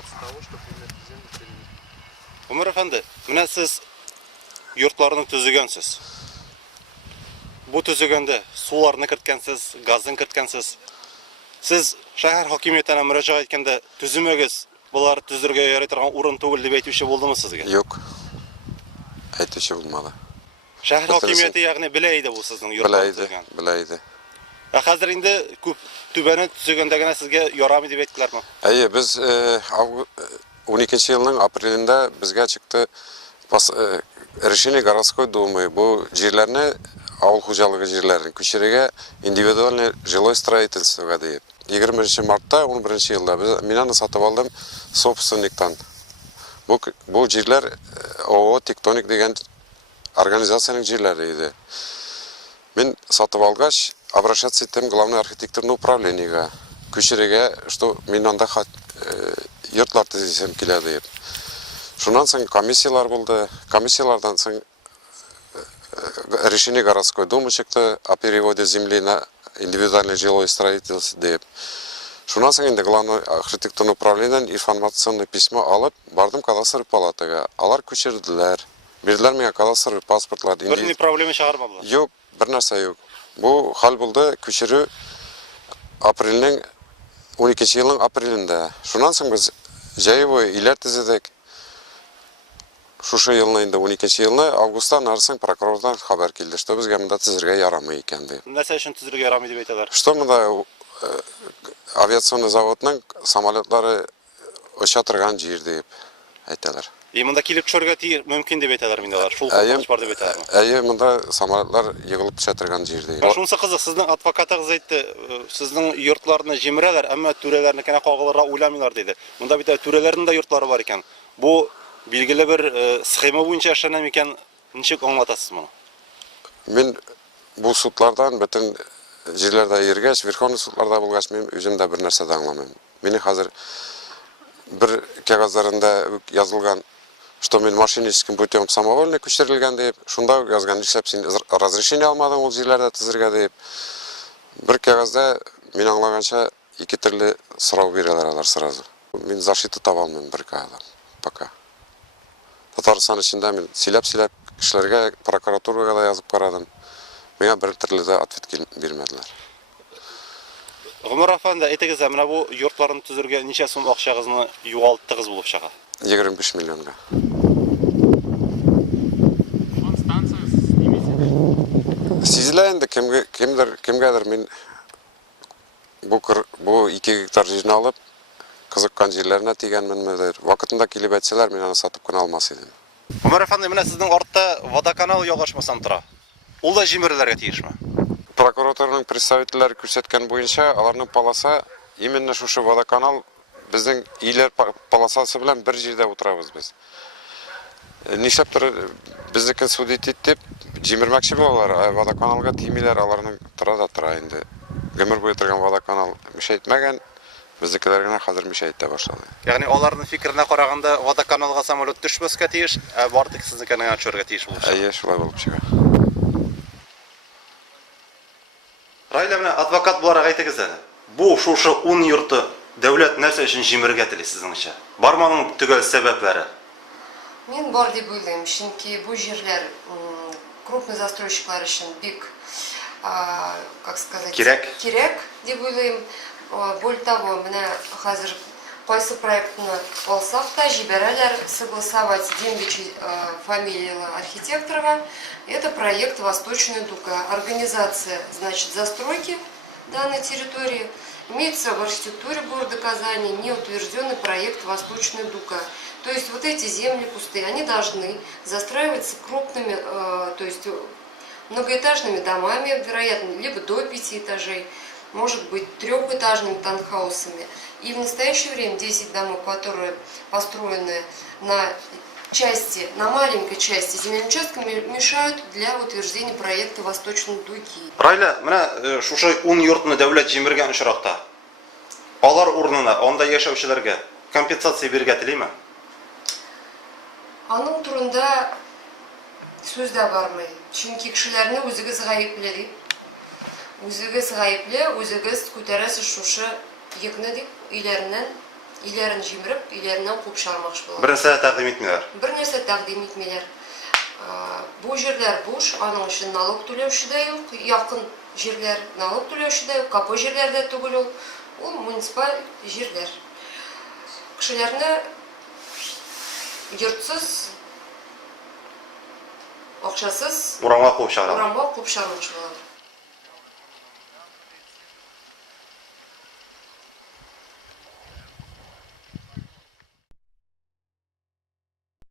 информацию того, что примерно землю перевели. Ömer efendi, менә siz yurtlarını tüzügənsiz. Bu tüzügəndə sularını kirtkənsiz, gazını kirtkənsiz. Siz şəhər hakimiyyətinə müracaət etkəndə tüzümөгез bular tüzürgə yarı торган урын түгел дип әйтүче булдымы сезгә? Yok. Әйтүче булмады. Шәһәр хакимияте ягъни белә иде бу сезнең йортларны. Беләйде. Хәзер инде күп түбәне төзегәндә генә сезгә ярамый дип әйттеләрме? Әйе, без 12 елның апрелендә безгә чыкты решение городской думы. Бу җирләрне авыл хуҗалыгы җирләрен күчерергә индивидуальный жилой строительствога дип. 20 мартта 11 елда мин аны сатып алдым собственниктан. Бу җирләр ООО Тектоник дигән организациянең җирләре иде. Мин сатып алгач, обращаться иттем главное архитектурное управлениегә. Күчерергә, что мин анда йортлар төзисем килә дип. Шуннан соң комиссиялар булды. Комиссиялардан соң решение городской думы чыкты о переводе земли на индивидуальное жилое строительство дип. Шуннан соң инде главное архитектурное управлениедән информационное письмо алып, бардым кадастр палатага. Алар күчерделәр. Бирделәр миңа кадастр паспортлар. Бер проблема чыгармадылар. Юк, бер нәрсә юк. Бу хәл булды күчерү апрельнең 12 елның апрелендә. Шуннан соң без җәйвой иләр төзедек. Шушы елны инде 12 елны августта нарсын прокурордан хәбәр килде, что безгә монда төзергә ярамый икән дип. Нәрсә өчен төзергә ярамый дип әйтәләр? Что монда авиационный заводның самолетлары оча торган җир дип әйтәләр. Монда килеп төшәргә мөмкин дип әйтәләр мине алар. Шул куркыныч бар дип әйтәләр. Әйе, монда самолетлар егылып төшә торган җир дип. Шунысы кызык, сезнең адвокатыгыз әйтте, сезнең йортларны җимерәләр, әмма түрәләрне кенә кагылырга уйламыйлар диде. Монда бит түрәләрнең дә йортлары бар икән. Бу билгеле бер схема буенча эшләнә микән? Ничек аңлатасыз моны? Мин бу судлардан бөтен җирләрдә йөргәч, Верховный судларда булгач, мин үзем дә бер нәрсә дә аңламыйм. Мине хәзер бер кагазларында язылган, что мин мошенническим путем самовольно күчерелгән дип, шунда язган, нишләп син разрешение алмадың ул җирләрдә төзергә дип. Бер кагазда мин аңлаганча ике төрле сорау бирәләр алар сразу. Мин защита таба алмыйм бер кагазда пока. Татарстан içinde мин сөйләп кешеләргә прокуратурага да язып карадым. Миңа бер төрле дә ответ бирмәделәр. Гомер әфәнде, әйтегез, менә бу йортларны төзергә ничә сум акчагызны югалттыгыз булып чыга? 25 миллионга. Сизелә инде кемгәдер мин бу 2 гектар җирне алып кызыккан җирләренә тигәнменмедер. Вакытында килеп әйтсәләр, мин аны сатып кына алмас идем. Гомер әфәнде, менә сезнең артта водоканал ягашмасан тора. Ул да җимерелергә тиешме? Прокуратураның представительләре күрсәткән буенча, аларның полоса именно шушы водоканал безнең иләр полосасы белән бер җирдә утырабыз без. Нишләптер безнекен судит итеп җимермәкче булалар, водоканалга тимиләр, аларның тора инде. Гомер буе торган водоканал мишәйтмәгән, безнекеләр генә хәзер мишәйтә башлады. Ягъни аларның фикеренә караганда водоканалга самолет төшмәскә тиеш, бардык сезнекенә төшәргә тиеш булып чыга. Әйе, шулай булып чыга. Райла, менә адвокат буларак әйтегез әле. Бу шушы 10 йорты дәүләт нәрсә өчен җимергә тели сезнеңчә? Бармы аның төгәл сәбәпләре? Мин бар дип уйлыйм, чөнки бу җирләр крупный застройщиклар өчен бик, как сказать, кирәк дип уйлыйм. Более того, менә хәзер кайсы проектны алсак та җибәрәләр согласовать Дембич фамилиялы архитекторга. Это проект Восточная Дуга. Организация, значит, застройки данной территории. Имеется в архитектуре города Казани неутвержденный проект Восточная Дуга. То есть вот эти земли пустые, они должны застраиваться крупными, то есть многоэтажными домами, вероятно, либо до 5 этажей, может быть, трехэтажными таунхаусами. И в настоящее время 10 домов, которые построены на маленькой части земельного участка, мешают для утверждения проекта Восточной Дуги. Райла, менә шушы 10 йортны дәүләт җимергән очракта, алар урынына анда яшәүчеләргә компенсация бирергә телиме? Аның турында сүз дә бармый. Чөнки кешеләрне үзегез гаепле дип. Үзегез гаепле, үзегез күтәрәсез шушы йөкне дип, өйләреннән үйлерін жиміріп, үйлерінен қуып шығармақшы болады. Bir нәрсә тәкъдим итмиләр. Bir нәрсә тәкъдим итмиләр. Бу җирләр буш, аның өчен налог түләүче дә юк, якын җирләр налог түләүче дә юк, капо җирләрдә түгел ул. Ул муниципаль җирләр. Кешеләрне йортсыз, акчасыз Урамга куып чыгаралар. урамга куып чыгармакчы булалар.